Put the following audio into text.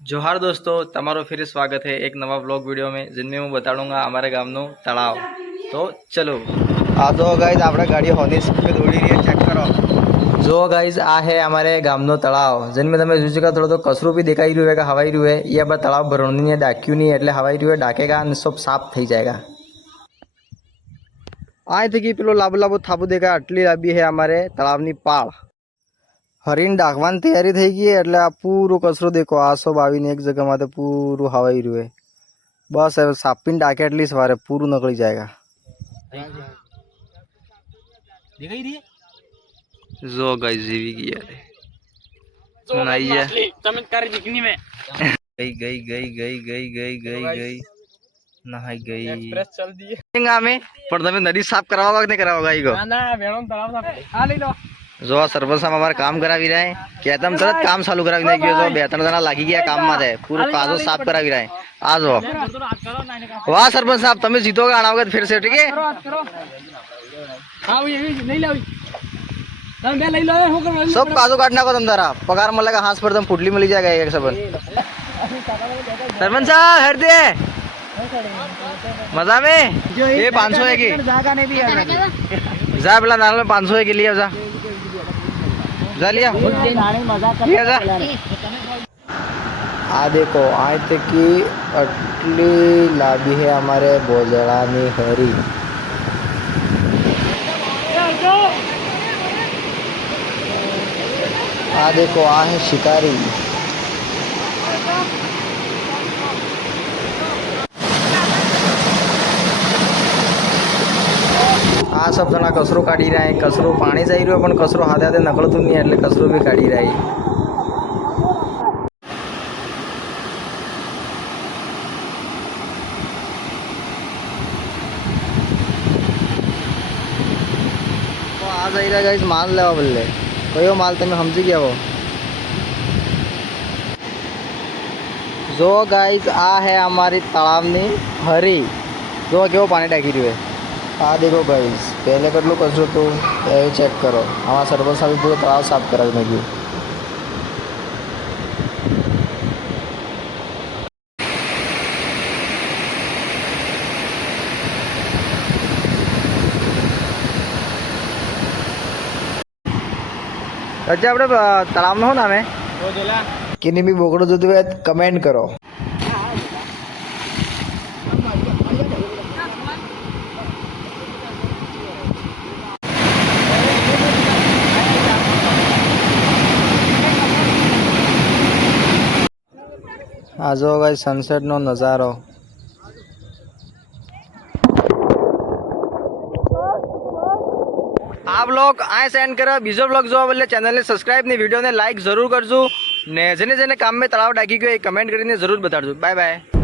जोहार दोस्तों, तमारो फिर स्वागत है एक नवा ब्लॉग वीडियो में जिनमें मैं बताऊंगा हमारे गामनो तलाव। तो चलो आ दो गाइज आप गाड़ी होनी स्पीड दौड़ी रही है, चेक करो। जो गाइज आ है हमारे गामनो तलाव जिनमें તમે જોઈ શકો થોડો કચરો બી દેખાઈ રહ્યો है કે હવાઈ રહ્યો है। ये अब तलाव भरणी नहीं है, डाक्यू नहीं है એટલે હવાઈ રહ્યો है, ડાકેगा અને सब साफ થઈ जाएगा। અહીંથી કે પેલો લાંબુ લાંબુ થાપુ દેખાય આટલી લાંબી है हमारे તળાવની પાળ। हरीण ढाकवानी तैयारी थी गई है એટલે આ પૂરો કચરો દેખો આસો બાવીને એક જગ્યામાં તો પૂરું હવાઈ રહ્યું है। बस હવે સાપીને ડાકે એટલી સવારે પૂરું નીકળી जाएगा। दिखाई रही जो गाइस जीवी की यार नहीं है चमत्कारी दिखनी में गई गई गई गई गई गई गई गई नहाई गई एक्सप्रेस चल दी है में पर તમે નદી સાફ કરાવવા કે નહીં કરાવવા ગાઈ ગો ना ना वेणों तलाव ना आ ले लो जो आ सरपंच साहब हमारे काम करावी रहे हैं कहता हम तुरंत काम चालू करावी नहीं किया जो बेहतर जना लागी गया काम में है पूरा काजो साफ करावी रहे हैं आज हो वाह सरपंच साहब તમે જીતोगे आनाओगे फिर से ठीक है करो हां ये नहीं लावी तुम बे ले लो हो कर सब काजू काटना को तुम जरा पगार मिलेगा हाथ पर तुम फुटली मिल जाएगा एक सब सरपंच साहब हट दे मजा में ये 500 है की जागा नहीं भी है जा बेला नाल में 500 है के लिए जा जा लिया लिया जा आ देखो आज तक की अटली लाभी है हमारे बोजड़ानी हरी। आ देखो आ है शिकारी। आ सब जना कचरो काढ़ी रहा है, कचरो पानी जाई रह्यो पण कचरो हाथे हाथे नकळतो नहीं એટલે कचरो भी काढ़ी रहा है। तो आ जाई रहा गाइस माल लेवा बल्ले कयो माल तमे समझी गया हो। जो गाइस आ है हमारी तालाबनी हरी जो केवो पानी डाकी रह्यो है। आ देखो गाइस पहले कटलो कचरो तो ये चेक करो हमारा सरपंच साहब पूरा तालाब साफ करा देंगे। अच्छा આપણે તળાવનો શું નામ હે बोला કિની બી બોકડો જોતું હોય કમેન્ટ કરો। आ जो गाइस सनसेट नो नजारो आप लोग आए सेंड करो बीजो ब्लॉग जो बोले चैनल ने सब्सक्राइब ने वीडियो ने लाइक जरूर करजो ने जेने जेने काम में तलाव डाकी गयो कमेंट કરીને जरूर बताड़જો। Bye bye.